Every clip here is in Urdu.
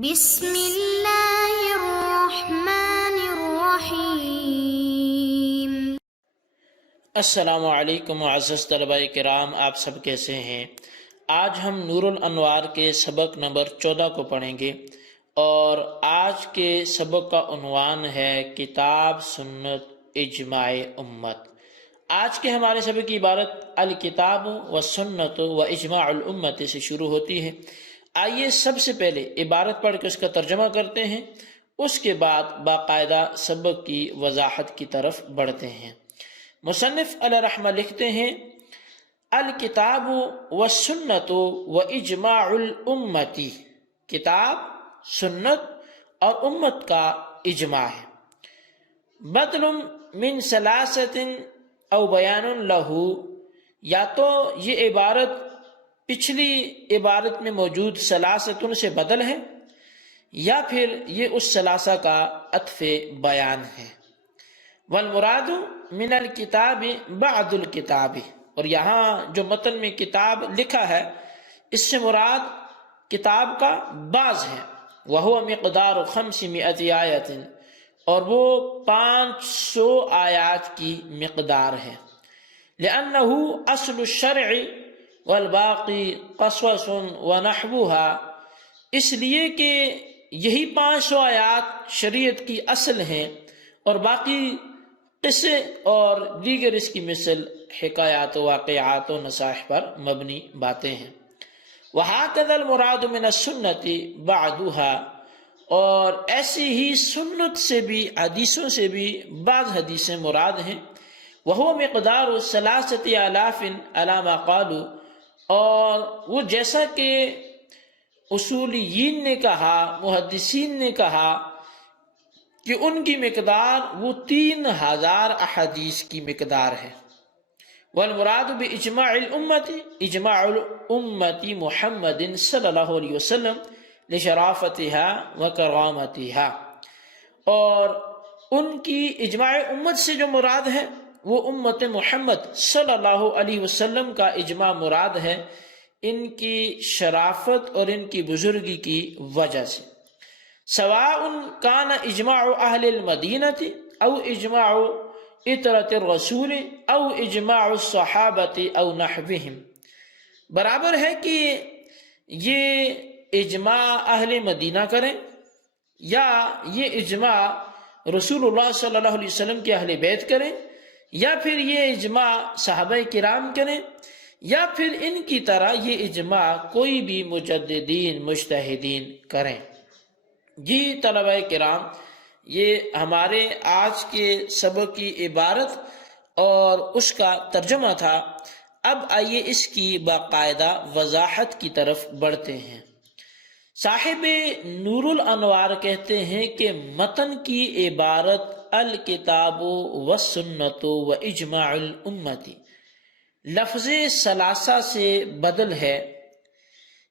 بسم اللہ الرحمن الرحیم۔ السلام علیکم معزز طلباء کرام، آپ سب کیسے ہیں؟ آج ہم نور الانوار کے سبق نمبر 14 کو پڑھیں گے، اور آج کے سبق کا عنوان ہے کتاب، سنت، اجماع امت۔ آج کے ہمارے سبق کی عبارت الکتاب و سنت و اجماع الامت سے شروع ہوتی ہے۔ آئیے سب سے پہلے عبارت پڑھ کے اس کا ترجمہ کرتے ہیں، اس کے بعد باقاعدہ سبق کی وضاحت کی طرف بڑھتے ہیں۔ مصنف علیہ رحمہ لکھتے ہیں الکتاب والسنت و اجماع الامتی، کتاب، سنت اور امت کا اجماع ہے۔ بدل من ثلاثۃ او بیان لہو، یا تو یہ عبارت پچھلی عبارت میں موجود ثلاثتن سے بدل ہے، یا پھر یہ اس ثلاثہ کا عطف بیان ہے۔ والمراد من الکتاب بعد الکتاب، اور یہاں جو متن میں کتاب لکھا ہے اس سے مراد کتاب کا بعض ہے۔ وہو مقدار 500 آیت، اور وہ 500 آیات کی مقدار ہے۔ لأنہ اصل الشرع والباقی قصص ونحوها، اس لیے کہ یہی 500 آیات شریعت کی اصل ہیں، اور باقی قصے اور دیگر اس کی مثل حکایات و واقعات و نصائح پر مبنی باتیں ہیں۔ وَهَكَذَا الْمُرَادُ مِنَ السُّنَّةِ بَعْدُهَا، اور ایسی ہی سنت سے بھی، حدیثوں سے بھی بعض حدیثیں مراد ہیں۔ وَهُوَ مِقْدَارُ 3,000 عَلَى مَا قَالُوا، اور وہ جیسا کہ اصولیین نے کہا، محدثین نے کہا کہ ان کی مقدار وہ 3000 احادیث کی مقدار ہے۔ والمراد باجماع الامت، اجماع الامت محمد صلی اللہ علیہ وسلم لشرافتها وکرامتها، اور ان کی اجماع امت سے جو مراد ہے وہ امت محمد صلی اللہ علیہ وسلم کا اجماع مراد ہے، ان کی شرافت اور ان کی بزرگی کی وجہ سے۔ سواء کان اجماع اہل المدینہ او اجماع اطرۃ الرسول او اجماع الصحابۃ او نحوہم، برابر ہے کہ یہ اجماع اہل مدینہ کریں، یا یہ اجماع رسول اللہ صلی اللہ علیہ وسلم کے اہل بیت کریں، یا پھر یہ اجماع صحابہ کرام کریں، یا پھر ان کی طرح یہ اجماع کوئی بھی مجددین مجتہدین کریں۔ جی طلبہ کرام، یہ ہمارے آج کے سبق کی عبارت اور اس کا ترجمہ تھا۔ اب آئیے اس کی باقاعدہ وضاحت کی طرف بڑھتے ہیں۔ صاحب نور الانوار کہتے ہیں کہ متن کی عبارت الکتاب والسنت و اجماع الامتی لفظ ثلاثہ سے بدل ہے،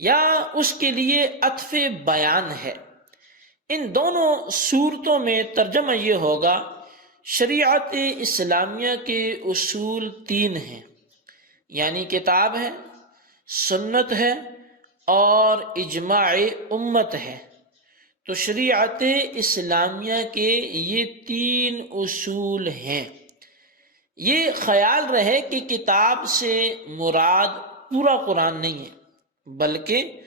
یا اس کے لیے عطف بیان ہے۔ ان دونوں صورتوں میں ترجمہ یہ ہوگا شریعت اسلامیہ کے اصول 3 ہیں، یعنی کتاب ہے، سنت ہے اور اجماع امت ہے۔ تو شریعت اسلامیہ کے یہ 3 اصول ہیں۔ یہ خیال رہے کہ کتاب سے مراد پورا قرآن نہیں ہے، بلکہ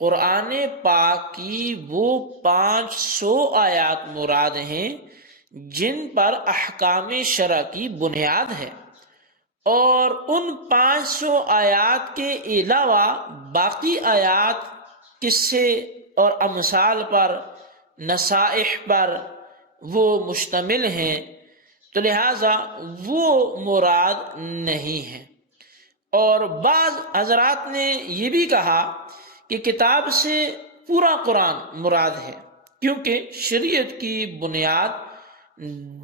قرآن پاک کی وہ 500 آیات مراد ہیں جن پر احکام شرع کی بنیاد ہے، اور ان 500 آیات کے علاوہ باقی آیات قصے اور امثال پر، نصائح پر وہ مشتمل ہیں، تو لہٰذا وہ مراد نہیں ہے۔ اور بعض حضرات نے یہ بھی کہا کہ کتاب سے پورا قرآن مراد ہے، کیونکہ شریعت کی بنیاد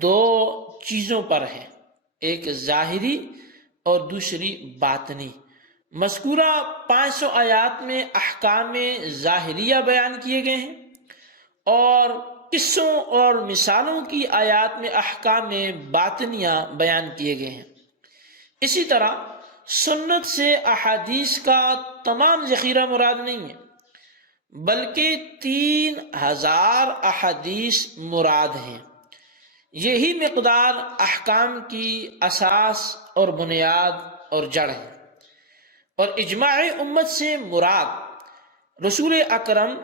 2 چیزوں پر ہے، ایک ظاہری اور دوسری باطنی۔ مذکورہ 500 آیات میں احکام ظاہریہ بیان کیے گئے ہیں، اور قصوں اور مثالوں کی آیات میں احکام باطنیہ بیان کیے گئے ہیں۔ اسی طرح سنت سے احادیث کا تمام ذخیرہ مراد نہیں ہے، بلکہ 3000 احادیث مراد ہیں۔ یہی مقدار احکام کی اساس اور بنیاد اور جڑ ہے۔ اور اجماع امت سے مراد رسول اکرم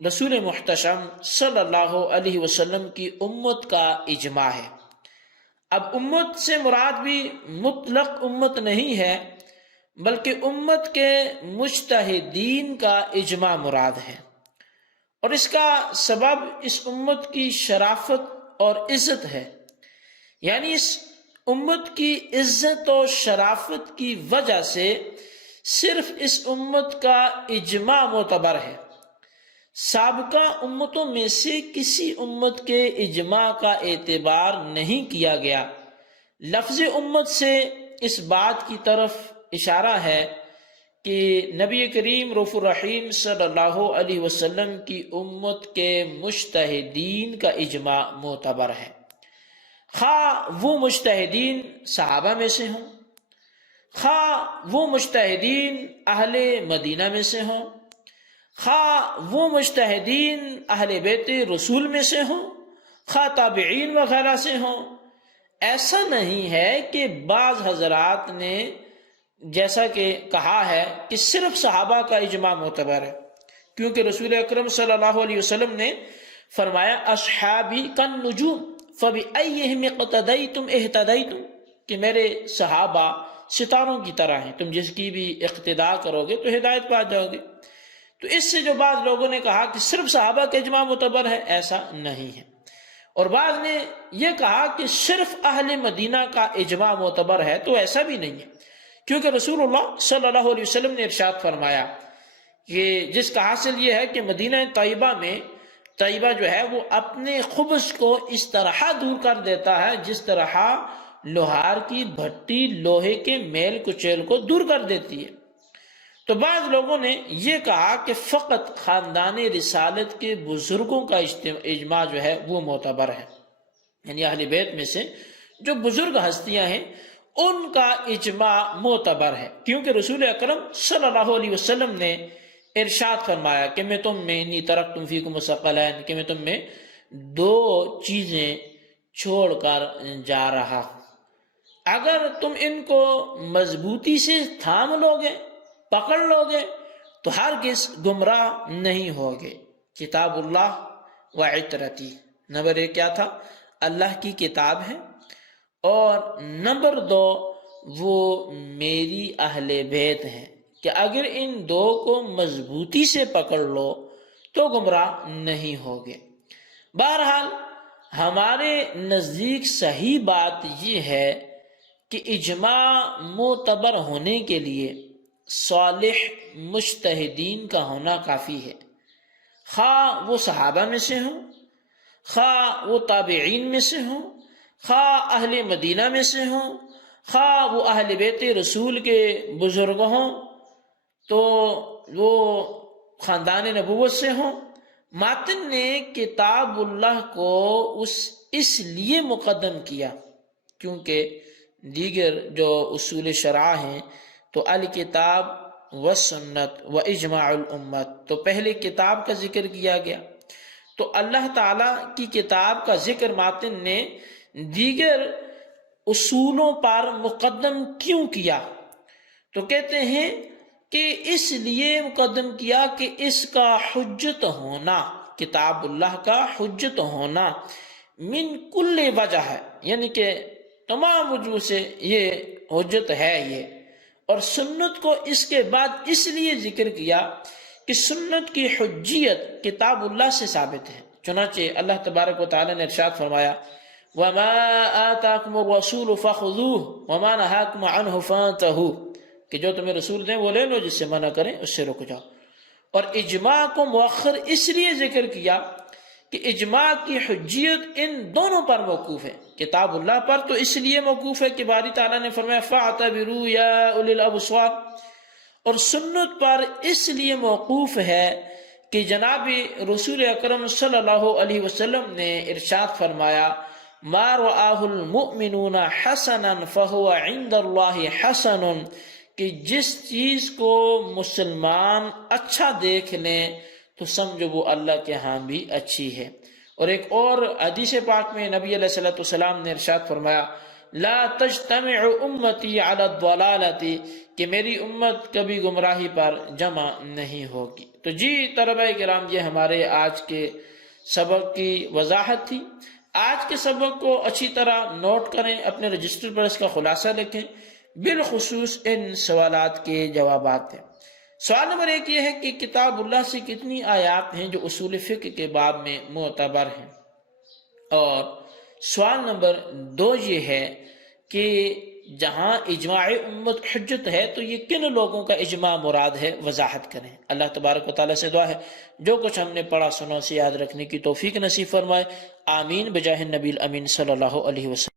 رسول محتشم صلی اللہ علیہ وسلم کی امت کا اجماع ہے۔ اب امت سے مراد بھی مطلق امت نہیں ہے، بلکہ امت کے مجتہدین کا اجماع مراد ہے، اور اس کا سبب اس امت کی شرافت اور عزت ہے۔ یعنی اس امت کی عزت و شرافت کی وجہ سے صرف اس امت کا اجماع معتبر ہے۔ سابقہ امتوں میں سے کسی امت کے اجماع کا اعتبار نہیں کیا گیا۔ لفظ امت سے اس بات کی طرف اشارہ ہے کہ نبی کریم رؤوف الرحیم صلی اللہ علیہ وسلم کی امت کے مجتہدین کا اجماع معتبر ہے، خواہ وہ مجتہدین صحابہ میں سے ہوں، خواہ وہ مجتہدین اہل مدینہ میں سے ہوں، خواہ وہ مجتہدین اہل بیت رسول میں سے ہوں، خواہ تابعین وغیرہ سے ہوں۔ ایسا نہیں ہے کہ بعض حضرات نے جیسا کہ کہا ہے کہ صرف صحابہ کا اجماع معتبر ہے، کیونکہ رسول اکرم صلی اللہ علیہ وسلم نے فرمایا اصحابی کالنجوم فبأیہم اقتدیتم اہتدیتم، کہ میرے صحابہ ستاروں کی طرح ہیں، تم جس کی بھی اقتداء کرو گے تو ہدایت پا جاؤ گے۔ تو اس سے جو بعض لوگوں نے کہا کہ صرف صحابہ کا اجماع معتبر ہے، ایسا نہیں ہے، اور بعض نے یہ کہا کہ صرف اہل مدینہ کا اجماع معتبر ہے، تو ایسا بھی نہیں ہے، کیونکہ رسول اللہ صلی اللہ علیہ وسلم نے ارشاد فرمایا کہ جس کا حاصل یہ ہے کہ مدینہ طیبہ میں طیبہ جو ہے وہ اپنے خبث کو اس طرح دور کر دیتا ہے جس طرح لوہار کی بھٹی لوہے کے میل کچیل کو دور کر دیتی ہے۔ تو بعض لوگوں نے یہ کہا کہ فقط خاندان رسالت کے بزرگوں کا اجماع جو ہے وہ معتبر ہے، یعنی اہل بیت میں سے جو بزرگ ہستیاں ہیں ان کا اجماع معتبر ہے، کیونکہ رسول اکرم صلی اللہ علیہ وسلم نے ارشاد فرمایا کہ میں تم میں انی ترکتم فیکم ثقلین، کہ میں تم میں 2 چیزیں چھوڑ کر جا رہا ہوں، اگر تم ان کو مضبوطی سے تھام لوگے، پکڑ لوگے، تو ہرگز گمراہ نہیں ہوگے۔ کتاب اللہ و عطرتی، نمبر 1 کیا تھا؟ اللہ کی کتاب ہے، اور نمبر 2 وہ میری اہل بیت ہیں، کہ اگر ان 2 کو مضبوطی سے پکڑ لو تو گمراہ نہیں ہوگے۔ بہرحال ہمارے نزدیک صحیح بات یہ ہے کہ اجماع معتبر ہونے کے لیے صالح مجتہدین کا ہونا کافی ہے، خواہ وہ صحابہ میں سے ہوں، خواہ وہ تابعین میں سے ہوں، خواہ اہل مدینہ میں سے ہوں، خواہ وہ اہل بیت رسول کے بزرگ ہوں، تو وہ خاندان نبوت سے ہوں۔ ماتن نے کتاب اللہ کو اس لیے مقدم کیا کیونکہ دیگر جو اصول شرع ہیں تو الکتاب و سنت و اجماع الامت، تو پہلے کتاب کا ذکر کیا گیا، تو اللہ تعالیٰ کی کتاب کا ذکر ماتن نے دیگر اصولوں پر مقدم کیوں کیا؟ تو کہتے ہیں کہ اس لیے مقدم کیا کہ اس کا حجت ہونا، کتاب اللہ کا حجت ہونا من کل وجہ ہے، یعنی کہ تمام وجوہ سے یہ حجت ہے یہ، اور سنت کو اس کے بعد اس لیے ذکر کیا کہ سنت کی حجیت کتاب اللہ سے ثابت ہے۔ چنانچہ اللہ تبارک و تعالی نے ارشاد فرمایا وَمَا آتَاكُمُ الرَّسُولُ فَخُذُوهُ وَمَا نَهَاكُمْ عَنْهُ فَانْتَهُوا، کہ جو تمہیں رسول دیں وہ لے لو، جس سے منع کریں اس سے رک جاؤ۔ اور اجماع کو مؤخر اس لیے ذکر کیا کہ اجماع کی حجیت ان دونوں پر موقوف ہے، کتاب اللہ پر تو اس لیے موقوف ہے کہ باری تعالیٰ نے فرمایا فَاعْتَبِرُوا يَا أُولِي الْأَبْصَارِ، اور سنت پر اس لیے موقوف ہے کہ جناب رسول اکرم صلی اللہ علیہ وسلم نے ارشاد فرمایا ما رآہ المؤمنون حسنا فہو عند اللہ حسن، کہ جس چیز کو مسلمان اچھا دیکھ لیں تو سمجھو وہ اللہ کے ہاں بھی اچھی ہے۔ اور ایک اور حدیث پاک میں نبی علیہ السلام نے ارشاد فرمایا لا تجتمع امتی علی الضلالۃ، کہ میری امت کبھی گمراہی پر جمع نہیں ہوگی۔ تو جی طلبہ کرام، یہ ہمارے آج کے سبق کی وضاحت تھی۔ آج کے سبق کو اچھی طرح نوٹ کریں، اپنے رجسٹر پر اس کا خلاصہ لکھیں، بالخصوص ان سوالات کے جوابات ہیں۔ سوال نمبر 1 یہ ہے کہ کتاب اللہ سے کتنی آیات ہیں جو اصول فقہ کے باب میں معتبر ہیں؟ اور سوال نمبر 2 یہ ہے کہ جہاں اجماع امت حجت ہے تو یہ کن لوگوں کا اجماع مراد ہے؟ وضاحت کریں۔ اللہ تبارک و تعالیٰ سے دعا ہے جو کچھ ہم نے پڑھا سنا اسے یاد رکھنے کی توفیق نصیب فرمائے، آمین بجاہ النبی الامین صلی اللہ علیہ وسلم۔